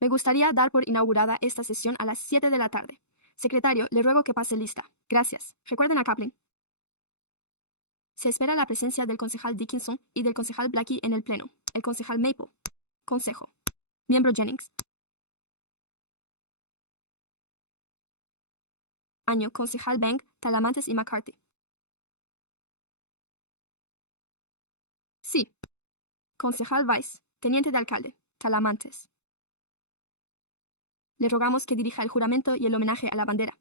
Me gustaría dar por inaugurada esta sesión a las 7 de la tarde. Secretario, le ruego que pase lista. Gracias. Recuerden a Kaplan. Se espera la presencia del concejal Dickinson y del concejal Blackie en el pleno. El concejal Maple. Consejo. Miembro Jennings. Año. Concejal Bank, Talamantes y McCarthy. Sí. Concejal Vice, teniente de alcalde, Talamantes. Le rogamos que dirija el juramento y el homenaje a la bandera.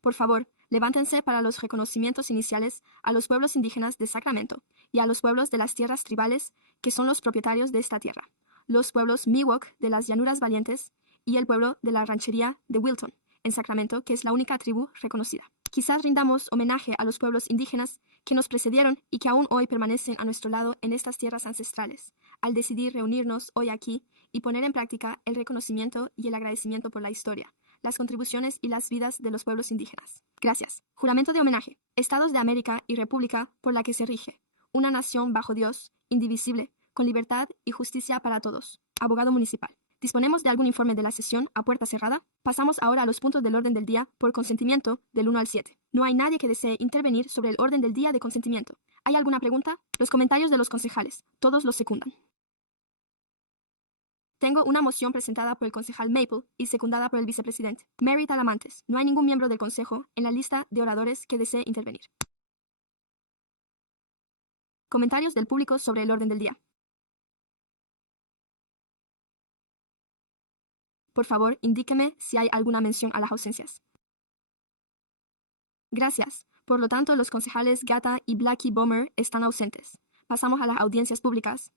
Por favor, levántense para los reconocimientos iniciales a los pueblos indígenas de Sacramento y a los pueblos de las tierras tribales que son los propietarios de esta tierra, los pueblos Miwok de las Llanuras Valientes y el pueblo de la ranchería de Wilton, en Sacramento, que es la única tribu reconocida. Quizás rindamos homenaje a los pueblos indígenas que nos precedieron y que aún hoy permanecen a nuestro lado en estas tierras ancestrales, al decidir reunirnos hoy aquí y poner en práctica el reconocimiento y el agradecimiento por la historia, las contribuciones y las vidas de los pueblos indígenas. Gracias. Juramento de homenaje. Estados de América y República por la que se rige. Una nación bajo Dios, indivisible, con libertad y justicia para todos. Abogado municipal. ¿Disponemos de algún informe de la sesión a puerta cerrada? Pasamos ahora a los puntos del orden del día por consentimiento del 1 al 7. No hay nadie que desee intervenir sobre el orden del día de consentimiento. ¿Hay alguna pregunta? Los comentarios de los concejales. Todos los secundan. Tengo una moción presentada por el concejal Maple y secundada por el vicepresidente Mary Talamantes. No hay ningún miembro del consejo en la lista de oradores que desee intervenir. Comentarios del público sobre el orden del día. Por favor, indíqueme si hay alguna mención a las ausencias. Gracias. Por lo tanto, los concejales Gata y Blackie Bomer están ausentes. Pasamos a las audiencias públicas.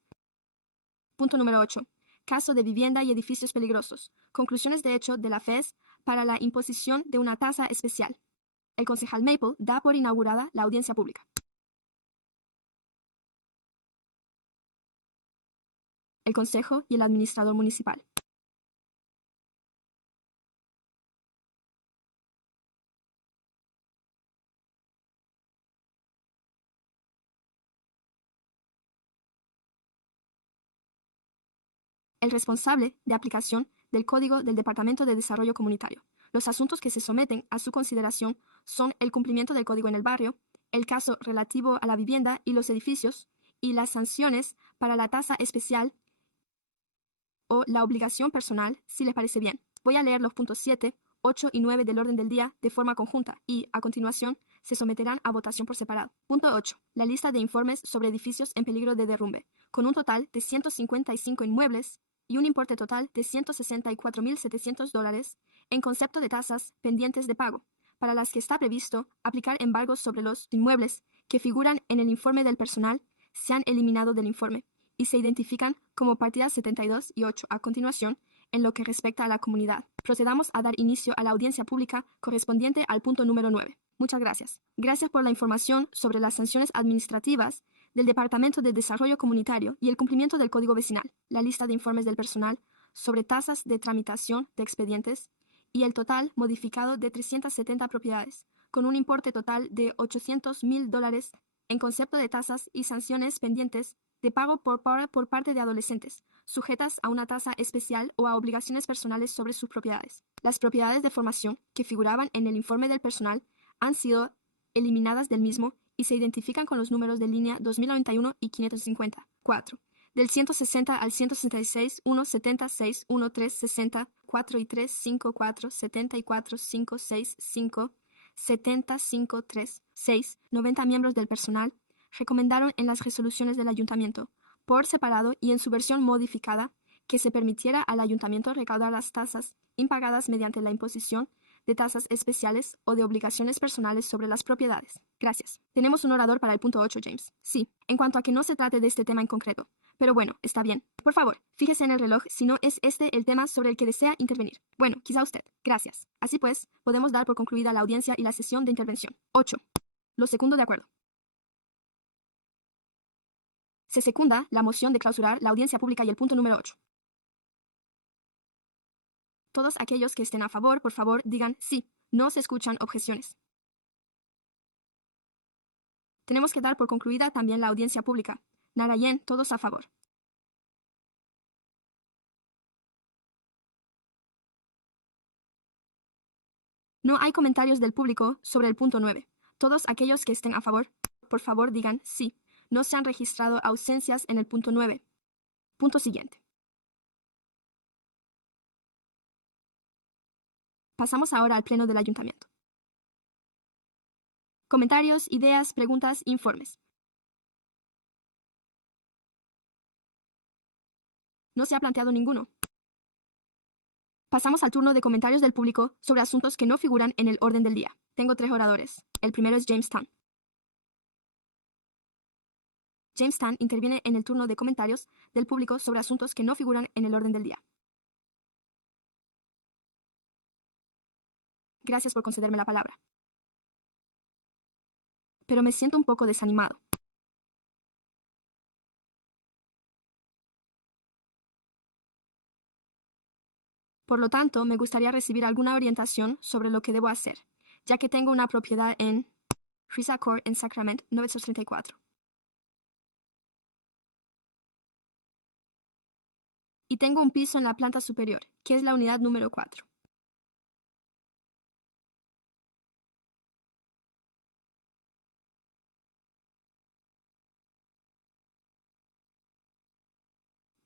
Punto número 8. Caso de vivienda y edificios peligrosos. Conclusiones de hecho de la FES para la imposición de una tasa especial. El concejal Maple da por inaugurada la audiencia pública. El consejo y el administrador municipal. El responsable de aplicación del Código del Departamento de Desarrollo Comunitario. Los asuntos que se someten a su consideración son el cumplimiento del código en el barrio, el caso relativo a la vivienda y los edificios, y las sanciones para la tasa especial o la obligación personal, si les parece bien. Voy a leer los puntos 7, 8 y 9 del orden del día de forma conjunta y, a continuación, se someterán a votación por separado. Punto 8. La lista de informes sobre edificios en peligro de derrumbe, con un total de 155 inmuebles y un importe total de $164,700 en concepto de tasas pendientes de pago, para las que está previsto aplicar embargos sobre los inmuebles que figuran en el informe del personal, se han eliminado del informe y se identifican como partidas 72 y 8 a continuación en lo que respecta a la comunidad. Procedamos a dar inicio a la audiencia pública correspondiente al punto número 9. Muchas gracias. Gracias por la información sobre las sanciones administrativas del Departamento de Desarrollo Comunitario y el cumplimiento del Código Vecinal, la lista de informes del personal sobre tasas de tramitación de expedientes y el total modificado de 370 propiedades, con un importe total de $800,000 en concepto de tasas y sanciones pendientes de pago por parte de adolescentes, sujetas a una tasa especial o a obligaciones personales sobre sus propiedades. Las propiedades de formación que figuraban en el informe del personal han sido eliminadas del mismo y se identifican con los números de línea 2091 y 550. 4. Del 160 al 166, 1, 76, 1, 3, 60, 4 y 3, 5, 4, 74, 5, 6, 5, 70, 5, 3, 6, 90 miembros del personal recomendaron en las resoluciones del ayuntamiento, por separado y en su versión modificada, que se permitiera al ayuntamiento recaudar las tasas impagadas mediante la imposición de tasas especiales o de obligaciones personales sobre las propiedades. Gracias. Tenemos un orador para el punto 8, James. Sí, en cuanto a que no se trate de este tema en concreto. Pero bueno, está bien. Por favor, fíjese en el reloj si no es este el tema sobre el que desea intervenir. Bueno, quizá usted. Gracias. Así pues, podemos dar por concluida la audiencia y la sesión de intervención. 8. Lo segundo de acuerdo. Se secunda la moción de clausurar la audiencia pública y el punto número 8. Todos aquellos que estén a favor, por favor, digan sí. No se escuchan objeciones. Tenemos que dar por concluida también la audiencia pública. Narayen, todos a favor. No hay comentarios del público sobre el punto 9. Todos aquellos que estén a favor, por favor digan sí. No se han registrado ausencias en el punto 9. Punto siguiente. Pasamos ahora al pleno del ayuntamiento. Comentarios, ideas, preguntas, informes. No se ha planteado ninguno. Pasamos al turno de comentarios del público sobre asuntos que no figuran en el orden del día. Tengo 3 oradores. El primero es James Tan. James Tan interviene en el turno de comentarios del público sobre asuntos que no figuran en el orden del día. Gracias por concederme la palabra. Pero me siento un poco desanimado. Por lo tanto, me gustaría recibir alguna orientación sobre lo que debo hacer, ya que tengo una propiedad en Frisa Court en Sacramento 934. Y tengo un piso en la planta superior, que es la unidad número 4.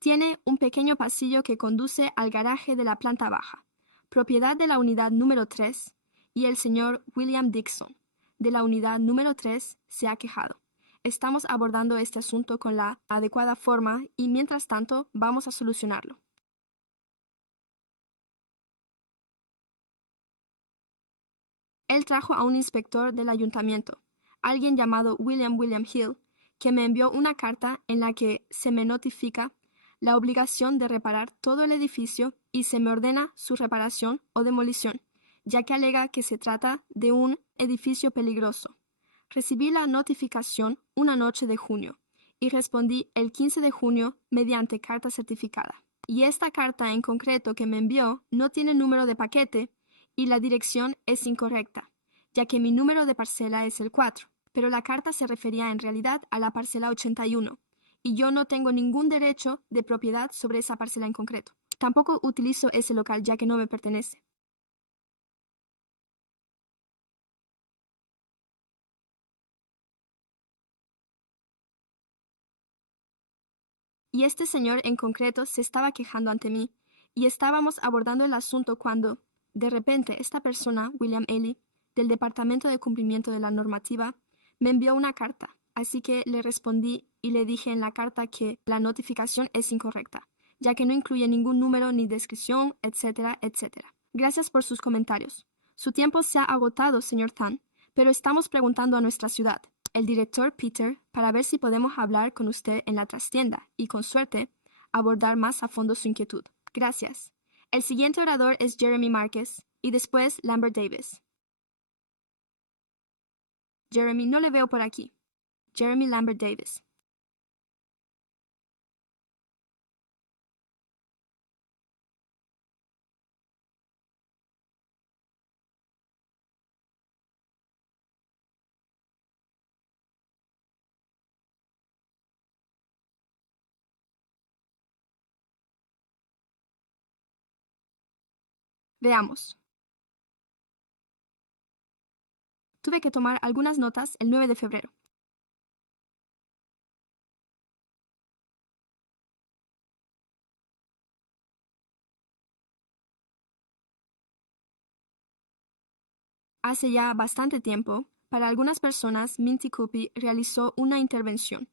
Tiene un pequeño pasillo que conduce al garaje de la planta baja, propiedad de la unidad número 3, y el señor William Dixon, de la unidad número 3, se ha quejado. Estamos abordando este asunto con la adecuada forma y, mientras tanto, vamos a solucionarlo. Él trajo a un inspector del ayuntamiento, alguien llamado William Hill, que me envió una carta en la que se me notifica la obligación de reparar todo el edificio y se me ordena su reparación o demolición, ya que alega que se trata de un edificio peligroso. Recibí la notificación una noche de junio y respondí el 15 de junio mediante carta certificada. Y esta carta en concreto que me envió no tiene número de paquete y la dirección es incorrecta, ya que mi número de parcela es el 4, pero la carta se refería en realidad a la parcela 81, y yo no tengo ningún derecho de propiedad sobre esa parcela en concreto. Tampoco utilizo ese local ya que no me pertenece. Y este señor en concreto se estaba quejando ante mí, y estábamos abordando el asunto cuando, de repente, esta persona, William Ely, del Departamento de Cumplimiento de la Normativa, me envió una carta, así que le respondí y le dije en la carta que la notificación es incorrecta, ya que no incluye ningún número ni descripción, etcétera, etcétera. Gracias por sus comentarios. Su tiempo se ha agotado, señor Tan, pero estamos preguntando a nuestra ciudad, el director Peter, para ver si podemos hablar con usted en la trastienda y, con suerte, abordar más a fondo su inquietud. Gracias. El siguiente orador es Jeremy Márquez y después Lambert Davis. Jeremy, no le veo por aquí. Jeremy Lambert Davis. Veamos. Tuve que tomar algunas notas el 9 de febrero. Hace ya bastante tiempo, para algunas personas, Minty Kupi realizó una intervención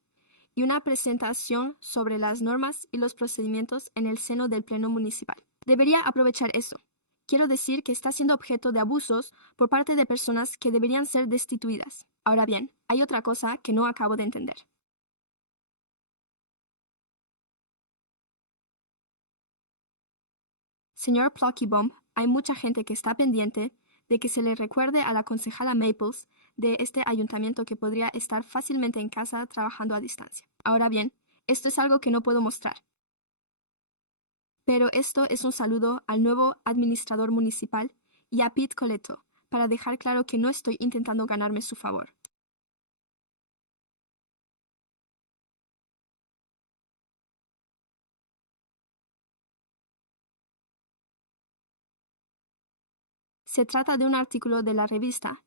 y una presentación sobre las normas y los procedimientos en el seno del Pleno Municipal. Debería aprovechar eso. Quiero decir que está siendo objeto de abusos por parte de personas que deberían ser destituidas. Ahora bien, hay otra cosa que no acabo de entender. Señor Plucky Bomb, hay mucha gente que está pendiente de que se le recuerde a la concejala Maples de este ayuntamiento que podría estar fácilmente en casa trabajando a distancia. Ahora bien, esto es algo que no puedo mostrar. Pero esto es un saludo al nuevo administrador municipal y a Pete Coletto, para dejar claro que no estoy intentando ganarme su favor. Se trata de un artículo de la revista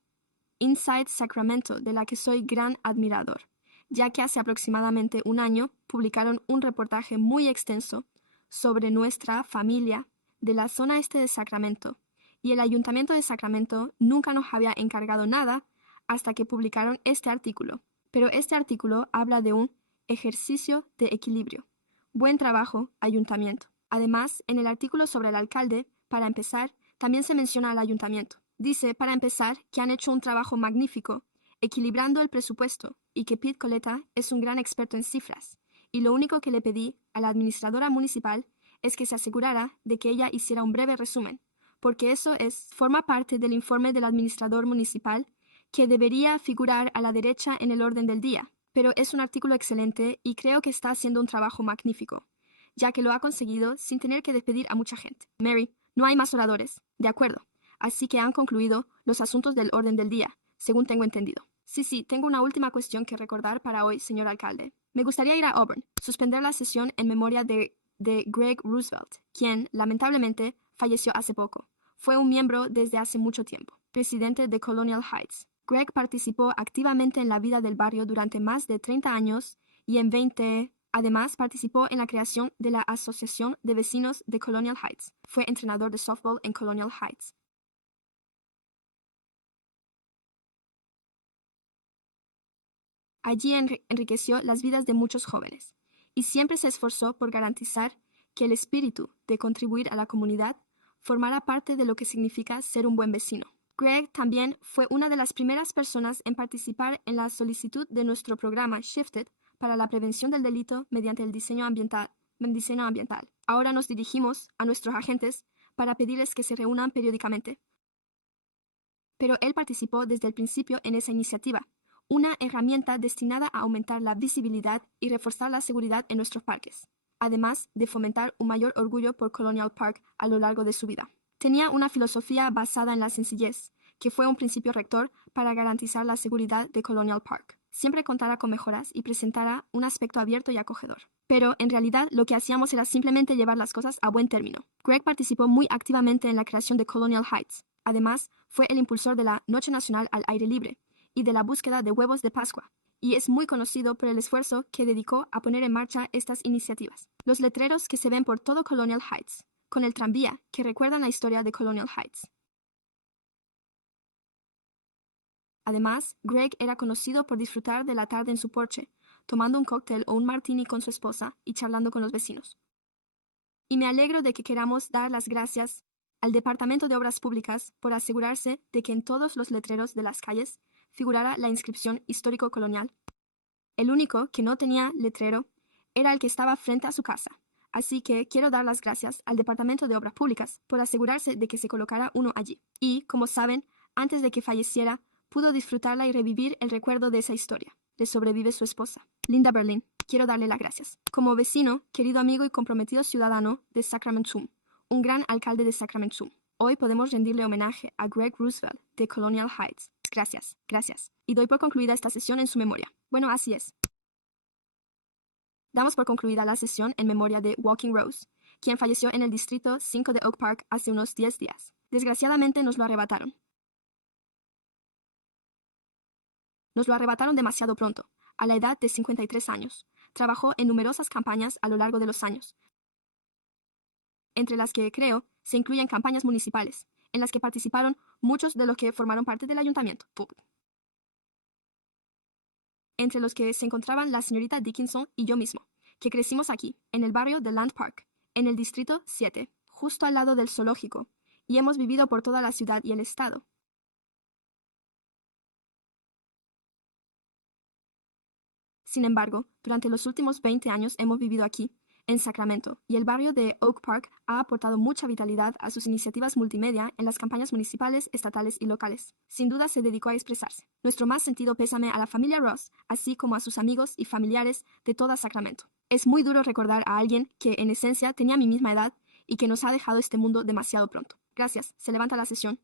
Inside Sacramento, de la que soy gran admirador, ya que hace aproximadamente un año publicaron un reportaje muy extenso sobre nuestra familia de la zona este de Sacramento, y el Ayuntamiento de Sacramento nunca nos había encargado nada hasta que publicaron este artículo. Pero este artículo habla de un ejercicio de equilibrio. Buen trabajo, Ayuntamiento. Además, en el artículo sobre el alcalde, para empezar, también se menciona al Ayuntamiento. Dice, para empezar, que han hecho un trabajo magnífico, equilibrando el presupuesto, y que Pete Coletta es un gran experto en cifras. Y lo único que le pedí a la administradora municipal es que se asegurara de que ella hiciera un breve resumen, porque eso forma parte del informe del administrador municipal que debería figurar a la derecha en el orden del día. Pero es un artículo excelente y creo que está haciendo un trabajo magnífico, ya que lo ha conseguido sin tener que despedir a mucha gente. Mary, no hay más oradores. De acuerdo. Así que han concluido los asuntos del orden del día, según tengo entendido. Sí, tengo una última cuestión que recordar para hoy, señor alcalde. Me gustaría ir a Auburn, suspender la sesión en memoria de Greg Roosevelt, quien, lamentablemente, falleció hace poco. Fue un miembro desde hace mucho tiempo, presidente de Colonial Heights. Greg participó activamente en la vida del barrio durante más de 30 años y además participó en la creación de la Asociación de Vecinos de Colonial Heights. Fue entrenador de softball en Colonial Heights. Allí enriqueció las vidas de muchos jóvenes y siempre se esforzó por garantizar que el espíritu de contribuir a la comunidad formara parte de lo que significa ser un buen vecino. Greg también fue una de las primeras personas en participar en la solicitud de nuestro programa Shifted para la prevención del delito mediante el diseño ambiental. Ahora nos dirigimos a nuestros agentes para pedirles que se reúnan periódicamente. Pero él participó desde el principio en esa iniciativa, una herramienta destinada a aumentar la visibilidad y reforzar la seguridad en nuestros parques, además de fomentar un mayor orgullo por Colonial Park a lo largo de su vida. Tenía una filosofía basada en la sencillez, que fue un principio rector para garantizar la seguridad de Colonial Park. Siempre contara con mejoras y presentara un aspecto abierto y acogedor. Pero, en realidad, lo que hacíamos era simplemente llevar las cosas a buen término. Greg participó muy activamente en la creación de Colonial Heights. Además, fue el impulsor de la Noche Nacional al Aire Libre y de la búsqueda de huevos de Pascua, y es muy conocido por el esfuerzo que dedicó a poner en marcha estas iniciativas. Los letreros que se ven por todo Colonial Heights, con el tranvía que recuerdan la historia de Colonial Heights. Además, Greg era conocido por disfrutar de la tarde en su porche, tomando un cóctel o un martini con su esposa y charlando con los vecinos. Y me alegro de que queramos dar las gracias al Departamento de Obras Públicas por asegurarse de que en todos los letreros de las calles figurara la inscripción histórico-colonial. El único que no tenía letrero era el que estaba frente a su casa, así que quiero dar las gracias al Departamento de Obras Públicas por asegurarse de que se colocara uno allí. Y, como saben, antes de que falleciera, pudo disfrutarla y revivir el recuerdo de esa historia. Le sobrevive su esposa, Linda Berlin. Quiero darle las gracias. Como vecino, querido amigo y comprometido ciudadano de Sacramento, un gran alcalde de Sacramento, hoy podemos rendirle homenaje a Greg Roosevelt de Colonial Heights. Gracias. Y doy por concluida esta sesión en su memoria. Bueno, así es. Damos por concluida la sesión en memoria de Walking Rose, quien falleció en el distrito 5 de Oak Park hace unos 10 días. Desgraciadamente nos lo arrebataron. Nos lo arrebataron demasiado pronto, a la edad de 53 años. Trabajó en numerosas campañas a lo largo de los años, entre las que, creo, se incluyen campañas municipales, en las que participaron muchos de los que formaron parte del ayuntamiento, entre los que se encontraban la señorita Dickinson y yo mismo, que crecimos aquí, en el barrio de Land Park, en el distrito 7, justo al lado del zoológico, y hemos vivido por toda la ciudad y el estado. Sin embargo, durante los últimos 20 años hemos vivido aquí, en Sacramento, y el barrio de Oak Park ha aportado mucha vitalidad a sus iniciativas multimedia en las campañas municipales, estatales y locales. Sin duda se dedicó a expresarse. Nuestro más sentido pésame a la familia Ross, así como a sus amigos y familiares de toda Sacramento. Es muy duro recordar a alguien que, en esencia, tenía mi misma edad y que nos ha dejado este mundo demasiado pronto. Gracias. Se levanta la sesión.